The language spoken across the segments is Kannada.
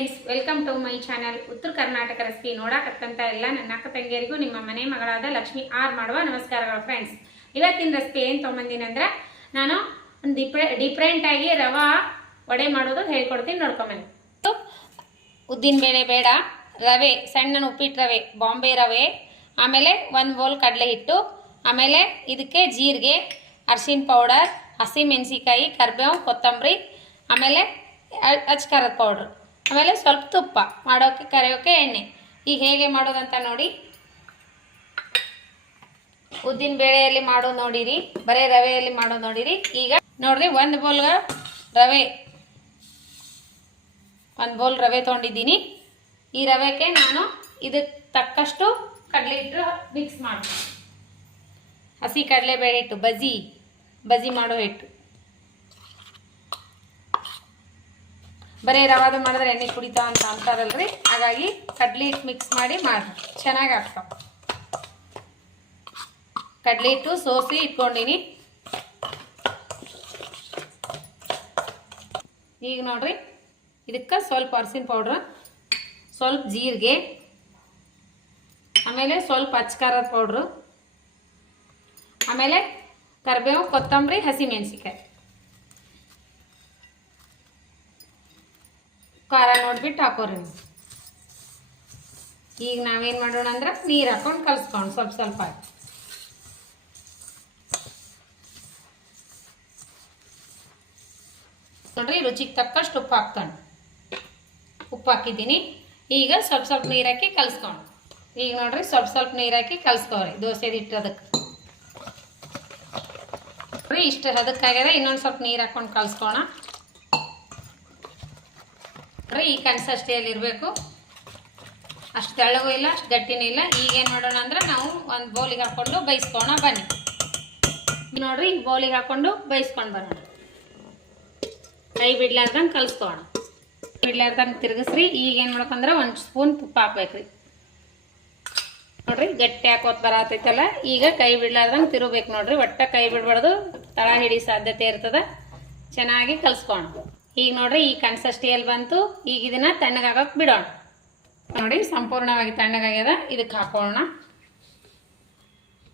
Friends, welcome to my channel. Uttara Karnataka recipe ನೋಡಕತ್ತಂತ ಎಲ್ಲ ನನ್ನ ಅಕ್ಕ ತಂಗಿಯರಿಗೂ, ನಿಮ್ಮ ಮನೆ ಮಗಳಾದ ಲಕ್ಷ್ಮಿ ಆರ್ ಮಾಡುವ ನಮಸ್ಕಾರಗಳು ಫ್ರೆಂಡ್ಸ್. ಇವತ್ತಿನ ರೆಸಿಪಿ ಏನು ತೊಗೊಂಬಂದಿನಿ ಅಂದ್ರೆ, ನಾನು ಡಿಫ್ರೆ ಡಿಫ್ರೆಂಟಾಗಿ ರವಾ ವಡೆ ಮಾಡೋದು ಹೇಳ್ಕೊಡ್ತೀನಿ ನೋಡ್ಕೊಂಬಂದು ಉದ್ದಿನ ಬೇಳೆ ಬೇಡ, ರವೆ ಸಣ್ಣ ಉಪ್ಪಿಟ್ಟು ರವೆ, ಬಾಂಬೆ ರವೆ, ಆಮೇಲೆ ಒಂದು ಬೋಲ್ ಕಡಲೆ ಹಿಟ್ಟು, ಆಮೇಲೆ ಇದಕ್ಕೆ ಜೀರಿಗೆ, ಅರ್ಶಿನ ಪೌಡರ್ ಹಸಿಮೆಣಸಿಕಾಯಿ ಕರ್ಬೇವು, ಕೊತ್ತಂಬರಿ, ಆಮೇಲೆ ಅಚ್ಕಾರದ ಪೌಡ್ರ್ ಆಮೇಲೆ ಸ್ವಲ್ಪ ತುಪ್ಪ ಮಾಡೋಕ್ಕೆ ಕರೆಯೋಕ್ಕೆ ಎಣ್ಣೆ. ಈಗ ಹೇಗೆ ಮಾಡೋದಂತ ನೋಡಿ. ಉದ್ದಿನ ಬೇಳೆಯಲ್ಲಿ ಮಾಡೋದು ನೋಡಿರಿ, ಬರೀ ರವೆಯಲ್ಲಿ ಮಾಡೋದು ನೋಡಿರಿ. ಈಗ ನೋಡ್ರಿ, ಒಂದು ಬೋಲ್ ರವೆ, ಒಂದು ಬೋಲ್ ರವೆ ತೊಗೊಂಡಿದ್ದೀನಿ. ಈ ರವೆಗೆ ನಾನು ಇದಕ್ಕೆ ತಕ್ಕಷ್ಟು ಕಡಲೆ ಹಿಟ್ಟು ಮಿಕ್ಸ್ ಮಾಡ್ತೀನಿ. ಹಸಿ ಕಡಲೆಬೇಳೆ ಹಿಟ್ಟು ಬಜಿ ಬಜಿ ಮಾಡೋ ಹಿಟ್ಟು. ಬರೀ ರವಾದ ಮಾಡಿದ್ರೆ ಎಣ್ಣೆ ಕುಡಿತಾವ ಅಂತ ಅಂತಾರಲ್ರಿ? ಹಾಗಾಗಿ ಕಡ್ಲೆ ಹಿಟ್ಟು ಮಿಕ್ಸ್ ಮಾಡಿ ಮಾಡಿ. ಚೆನ್ನಾಗಿ ಆಗ್ತಾವ ಕಡ್ಲೆ ಹಿಟ್ಟು ಸೋಸಿ ಇಟ್ಕೊಂಡಿನಿ. ಈಗ ನೋಡ್ರಿ, ಇದಕ್ಕೆ ಸ್ವಲ್ಪ ಅರ್ಸಿನ ಪೌಡ್ರ್ ಸ್ವಲ್ಪ ಜೀರಿಗೆ, ಆಮೇಲೆ ಸ್ವಲ್ಪ ಅಚ್ಕಾರದ ಪೌಡ್ರು ಆಮೇಲೆ ಕರಿಬೇವು, ಕೊತ್ತಂಬರಿ ಹಸಿಮೆಣಸಿಕಾಯಿ ಖಾರ ನೋಡ್ಬಿಟ್ಟು ಹಾಕೋರಿ. ಈಗ ನಾವೇನು ಮಾಡೋಣ ಅಂದ್ರೆ ನೀರು ಹಾಕೊಂಡು ಕಲಿಸ್ಕೊಂಡು ಸ್ವಲ್ಪ ಸ್ವಲ್ಪ ಹಾಕಿ ನೋಡ್ರಿ, ರುಚಿಗೆ ತಕ್ಕಷ್ಟು ಉಪ್ಪು ಹಾಕ್ಕೊಂಡು. ಉಪ್ಪು ಹಾಕಿದ್ದೀನಿ. ಈಗ ಸ್ವಲ್ಪ ಸ್ವಲ್ಪ ನೀರು ಹಾಕಿ ಕಲಿಸ್ಕೊಂಡು ಈಗ ನೋಡ್ರಿ, ಸ್ವಲ್ಪ ಸ್ವಲ್ಪ ನೀರು ಹಾಕಿ ಕಲಿಸ್ಕೊರಿ ದೋಸೆ ಹಿಟ್ಟು ಅದಕ್ಕೆ ಇಷ್ಟು ಅದಕ್ಕಾಗ್ಯದ ಇನ್ನೊಂದು ಸ್ವಲ್ಪ ನೀರು ಹಾಕೊಂಡು ಕಲಿಸ್ಕೋಣ ನೋಡ್ರಿ ಈ ಕನ್ಸಸ್ಟಿಯಲ್ಲಿ ಇರಬೇಕು. ಅಷ್ಟು ತೆಳ್ಳಗೂ ಇಲ್ಲ, ಅಷ್ಟು ಗಟ್ಟಿನೂ ಇಲ್ಲ. ಈಗ ಏನು ಮಾಡೋಣ ಅಂದ್ರೆ ನಾವು ಒಂದು ಬೌಲಿಗೆ ಹಾಕ್ಕೊಂಡು ಬೈಸ್ಕೋಣ ಬನ್ನಿ. ನೋಡ್ರಿ, ಈಗ ಬೌಲಿಗೆ ಹಾಕ್ಕೊಂಡು ಬೈಸ್ಕೊಂಡು ಬರೋಣ. ಕೈ ಬಿಡ್ಲಾರ್ದಂಗೆ ಕಲಿಸ್ಕೋಣ ಬಿಡ್ಲಾರ್ದಂಗೆ ತಿರುಗಿಸ್ರಿ, ಈಗ ಏನು ಮಾಡ್ಬೇಕಂದ್ರೆ ಒಂದು ಸ್ಪೂನ್ ತುಪ್ಪ ಹಾಕ್ಬೇಕ್ರಿ. ನೋಡ್ರಿ, ಗಟ್ಟಿ ಹಾಕೋತ್ ಬರತೈತಲ್ಲ, ಈಗ ಕೈ ಬಿಡ್ಲಾರ್ದಂಗೆ ತಿರುಗ್ಬೇಕು ನೋಡ್ರಿ. ಒಟ್ಟ ಕೈ ಬಿಡಬಾರ್ದು, ತಳ ಹಿಡಿ ಸಾಧ್ಯತೆ ಇರ್ತದೆ. ಚೆನ್ನಾಗಿ ಕಲ್ಸ್ಕೋಣ ಈಗ ನೋಡ್ರಿ ಈ ಕನ್ಸಸ್ಟಿಯಲ್ಲಿ ಬಂತು? ಈಗ ಇದನ್ನ ತಣ್ಣಗಾಗಕ್ಕೆ ಬಿಡೋಣ. ನೋಡಿ, ಸಂಪೂರ್ಣವಾಗಿ ತಣ್ಣಗಾಗ್ಯದ. ಇದಕ್ಕೆ ಹಾಕೋಣ.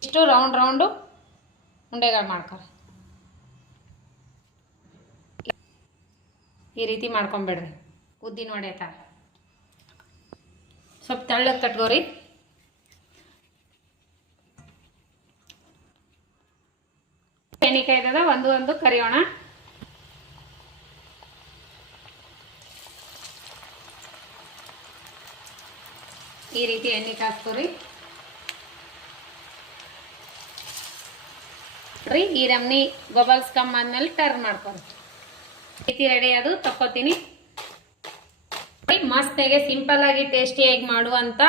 ಇಷ್ಟು ರೌಂಡ್ ರೌಂಡು ಉಂಡೆಗಳು ಮಾಡ್ಕೊ. ಈ ರೀತಿ ಮಾಡ್ಕೊಂಬಿಡ್ರಿ. ಉದ್ದಿನ ಥರ ಸ್ವಲ್ಪ ತಳ್ಳಕ್ಕೆ ಕಟ್ಕೋರಿ ಎಣ್ಣಿಕಾಯ್ದದ ಒಂದು ಒಂದು ಕರಿಯೋಣ. ಈ ರೀತಿ ಎಣ್ಣೆ ಕಾಸ್ಕೋರಿ. ರೀ, ಈ ರಮ್ನಿ ಬಬಲ್ಸ್ ಕಮ್ ಆದ್ಮೇಲೆ ಟರ್ನ್ ಮಾಡ್ಕೊರಿ. ರೀತಿ ರೆಡಿ ಅದು, ತಕ್ಕೋತೀನಿ. ಮಸ್ತಾಗೆ ಸಿಂಪಲ್ ಆಗಿ ಟೇಸ್ಟಿಯಾಗಿ ಮಾಡುವಂತ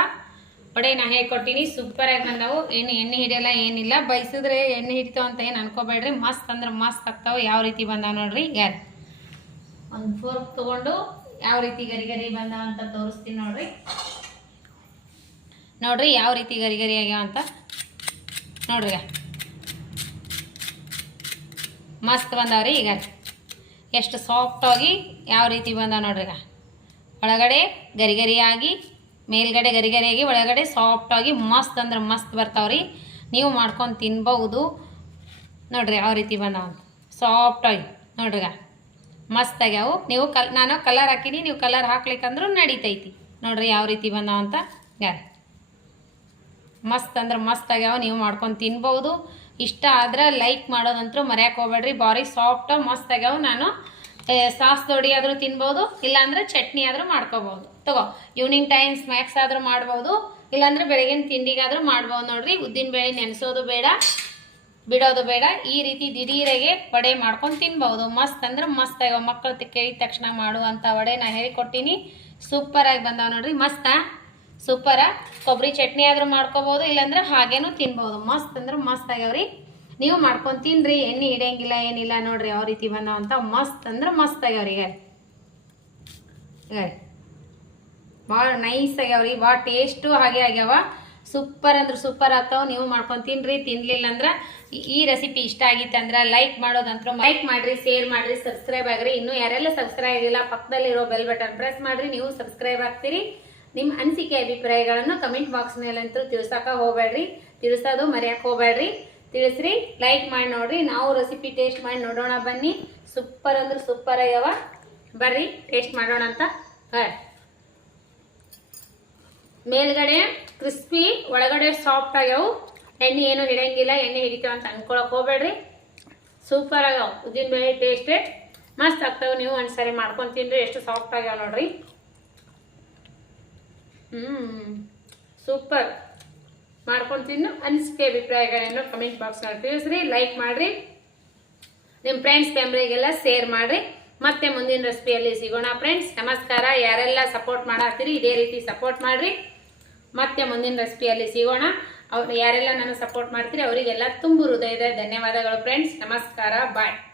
ಒಡೆ ನಾ ಹೇಳ್ಕೊಟ್ಟಿನಿ ಸೂಪರ್ ಆಗಿ ಬಂದವು. ಏನು ಎಣ್ಣೆ ಹಿಡಿಯಲ್ಲ, ಏನಿಲ್ಲ. ಬಯಸಿದ್ರೆ ಎಣ್ಣೆ ಹಿಡಿತಾವ ಅಂತ ಏನು ಅನ್ಕೋಬೇಡ್ರಿ. ಮಸ್ತ್ ಅಂದ್ರೆ ಮಸ್ತ್ ಆಗ್ತಾವ. ಯಾವ ರೀತಿ ಬಂದಾವ ನೋಡ್ರಿ, ಯಾರು? ಒಂದು ಫೋರ್ಕ್ ತೊಗೊಂಡು ಯಾವ ರೀತಿ ಗರಿ ಗರಿ ಬಂದಾವ ಅಂತ ತೋರಿಸ್ತೀನಿ ನೋಡ್ರಿ. ನೋಡ್ರಿ ಯಾವ ರೀತಿ ಗರಿ ಗರಿ ಆಗ್ಯಾವ ಅಂತ. ನೋಡ್ರಿ ಮಸ್ತ್ ಬಂದಾವ್ರಿ ಈಗ. ಎಷ್ಟು ಸಾಫ್ಟಾಗಿ ಯಾವ ರೀತಿ ಬಂದಾವ ನೋಡ್ರಿ ಒಳಗಡೆ ಗರಿ ಗರಿಯಾಗಿ ಮೇಲ್ಗಡೆ ಗರಿ ಗರಿಯಾಗಿ ಒಳಗಡೆ ಸಾಫ್ಟಾಗಿ ಮಸ್ತ್ ಅಂದ್ರೆ ಮಸ್ತ್ ಬರ್ತಾವ್ರಿ. ನೀವು ಮಾಡ್ಕೊಂಡು ತಿನ್ಬಹುದು. ನೋಡ್ರಿ ಯಾವ ರೀತಿ ಬಂದಾವ ಸಾಫ್ಟಾಗಿ ನೋಡ್ರಿ ಮಸ್ತ್ ಆಗ್ಯಾವು. ನೀವು ಕಲ್, ನಾನು ಕಲರ್ ಹಾಕಿನಿ, ನೀವು ಕಲರ್ ಹಾಕ್ಲಿಕ್ಕಂದ್ರೂ ನಡೀತೈತಿ. ನೋಡ್ರಿ ಯಾವ ರೀತಿ ಬಂದಾವ ಅಂತ. ಯಾರು ಮಸ್ತ್ ಅಂದ್ರೆ ಮಸ್ತ್ ಆಗ್ಯಾವ, ನೀವು ಮಾಡ್ಕೊಂಡು ತಿನ್ಬೋದು. ಇಷ್ಟ ಆದ್ರೆ ಲೈಕ್ ಮಾಡೋದಂತೂ ಮರೆಯಕ್ಕೆ ಹೋಗ್ಬೇಡ್ರಿ. ಬಾರಿ ಸಾಫ್ಟ್ ಮಸ್ತ್ ಆಗ್ಯಾವ. ನಾನು ಸಾಸ್ ದೊಡಿ ಆದರೂ ತಿನ್ಬೋದು, ಇಲ್ಲಾಂದ್ರೆ ಚಟ್ನಿ ಆದರೂ ಮಾಡ್ಕೋಬೋದು. ತಗೋ ಈವ್ನಿಂಗ್ ಟೈಮ್ ಸ್ನ್ಯಾಕ್ಸ್ ಆದರೂ ಮಾಡ್ಬೋದು, ಇಲ್ಲಾಂದ್ರೆ ಬೆಳಗಿನ ತಿಂಡಿಗಾದರೂ ಮಾಡ್ಬೋದು ನೋಡ್ರಿ. ಉದ್ದಿನ ಬೇಳೆ ನೆನೆಸೋದು ಬೇಡ, ಬಿಡೋದು ಬೇಡ. ಈ ರೀತಿ ದಿಢೀರಾಗೆ ವಡೆ ಮಾಡ್ಕೊಂಡು ತಿನ್ಬೋದು. ಮಸ್ತ್ ಅಂದ್ರೆ ಮಸ್ತ್ ಆಗ್ಯಾವ. ಮಕ್ಕಳು ಕೇಳಿದ ತಕ್ಷಣ ಮಾಡುವಂತ ವಡೆ ನಾ ಹೇಳಿಕೊಟ್ಟಿನಿ. ಸೂಪರಾಗಿ ಬಂದಾವ ನೋಡ್ರಿ. ಮಸ್ತಾ? ಸೂಪರ. ಕೊಬ್ಬರಿ ಚಟ್ನಿ ಆದರೂ ಮಾಡ್ಕೋಬೋದು, ಇಲ್ಲಾಂದ್ರೆ ಹಾಗೇನೂ ತಿನ್ಬೋದು. ಮಸ್ತ್ ಅಂದ್ರೆ ಮಸ್ತ್ ಆಗ್ಯಾವ್ರಿ. ನೀವು ಮಾಡ್ಕೊಂಡು ತಿನ್ರಿ, ಎಣ್ಣೆ ಹಿಡಿಯಂಗಿಲ್ಲ, ಏನಿಲ್ಲ ನೋಡ್ರಿ ಯಾವ ರೀತಿ ಬಂದಾವ ಅಂತ. ಮಸ್ತ್ ಅಂದ್ರೆ ಮಸ್ತ್ ಆಗ್ಯಾವ್ರಿ ಈಗ. ಭಾಳ ನೈಸ್ ಆಗ್ಯಾವ್ರಿ ಭಾಳ ಟೇಸ್ಟು ಹಾಗೆ ಆಗ್ಯಾವ. ಸೂಪರ್ ಅಂದ್ರೆ ಸೂಪರ್ ಆಗ್ತಾವ. ನೀವು ಮಾಡ್ಕೊಂಡು ತಿನ್ರಿ, ತಿನ್ಲಿಲ್ಲ ಅಂದ್ರೆ ಈ- ಈ ರೆಸಿಪಿ ಇಷ್ಟ ಆಗಿತ್ತಂದ್ರೆ ಲೈಕ್ ಮಾಡೋದಂತ್ರ ಲೈಕ್ ಮಾಡ್ರಿ ಶೇರ್ ಮಾಡ್ರಿ ಸಬ್ಸ್ಕ್ರೈಬ್ ಆಗ್ರಿ. ಇನ್ನು ಯಾರೆಲ್ಲ ಸಬ್ಸ್ಕ್ರೈಬ್ ಇಲ್ಲ ಪಕ್ಕದಲ್ಲಿರೋ ಬೆಲ್ ಬಟನ್ ಪ್ರೆಸ್ ಮಾಡ್ರಿ, ನೀವು ಸಬ್ಸ್ಕ್ರೈಬ್ ಆಗ್ತೀರಿ. ನಿಮ್ಮ ಅನಿಸಿಕೆ ಅಭಿಪ್ರಾಯಗಳನ್ನು ಕಮೆಂಟ್ ಬಾಕ್ಸ್ ಮೇಲಂತೂ ತಿಳ್ಸಕ ಹೋಗ್ಬೇಡ್ರಿ. ತಿಳಿಸೋದು ಮರೆಯಕ್ಕೆ ಹೋಗ್ಬೇಡ್ರಿ. ತಿಳಿಸ್ರಿ, ಲೈಕ್ ಮಾಡಿ ನೋಡ್ರಿ. ನಾವು ರೆಸಿಪಿ ಟೇಸ್ಟ್ ಮಾಡಿ ನೋಡೋಣ ಬನ್ನಿ. ಸೂಪರ್ ಅಂದ್ರೆ ಸೂಪರ್ ಆಗ್ಯಾವ ಬರ್ರಿ ಟೇಸ್ಟ್ ಮಾಡೋಣ ಅಂತ. ಮೇಲ್ಗಡೆ ಕ್ರಿಸ್ಪಿ ಒಳಗಡೆ ಸಾಫ್ಟ್ ಆಗ್ಯಾವು. ಎಣ್ಣೆ ಏನು ಹಿಡಿಯಂಗಿಲ್ಲ, ಎಣ್ಣೆ ಹಿಡಿತಾವ ಅಂತ ಅನ್ಕೊಳಕ್ ಹೋಗ್ಬೇಡ್ರಿ. ಸೂಪರ್ ಆಗ್ಯಾವ. ಉದ್ದಿನ ಬೇಳೆ ಟೇಸ್ಟೇ ಮಸ್ತ್ ಆಗ್ತಾವ. ನೀವು ಒಂದ್ಸರಿ ಮಾಡ್ಕೊಂಡ್ ತಿನ್ರಿ, ಎಷ್ಟು ಸಾಫ್ಟ್ ಆಗ್ಯಾವ ನೋಡ್ರಿ. ಹ್ಮ್. ಸೂಪರ್. ಮಾಡ್ಕೊಂಡು ತಿನ್ನು. ಅನಿಸಿಕೆ ಅಭಿಪ್ರಾಯಗಳನ್ನು ಕಮೆಂಟ್ ಬಾಕ್ಸ್ನಲ್ಲಿ ತಿಳಿಸ್ರಿ. ಲೈಕ್ ಮಾಡ್ರಿ. ನಿಮ್ಮ ಫ್ರೆಂಡ್ಸ್ ಫ್ಯಾಮಿಲಿಗೆಲ್ಲ ಶೇರ್ ಮಾಡ್ರಿ. ಮತ್ತೆ ಮುಂದಿನ ರೆಸಿಪಿಯಲ್ಲಿ ಸಿಗೋಣ ಫ್ರೆಂಡ್ಸ್ ನಮಸ್ಕಾರ. ಯಾರೆಲ್ಲ ಸಪೋರ್ಟ್ ಮಾಡತ್ತೀರಿ ಇದೇ ರೀತಿ ಸಪೋರ್ಟ್ ಮಾಡ್ರಿ. ಮತ್ತೆ ಮುಂದಿನ ರೆಸಿಪಿಯಲ್ಲಿ ಸಿಗೋಣ. ಅವ್ರು ಯಾರೆಲ್ಲ ನನಗೆ ಸಪೋರ್ಟ್ ಮಾಡ್ತೀರಿ, ಅವರಿಗೆಲ್ಲ ತುಂಬು ಹೃದಯದ ಧನ್ಯವಾದಗಳು ಫ್ರೆಂಡ್ಸ್ ನಮಸ್ಕಾರ. ಬಾಯ್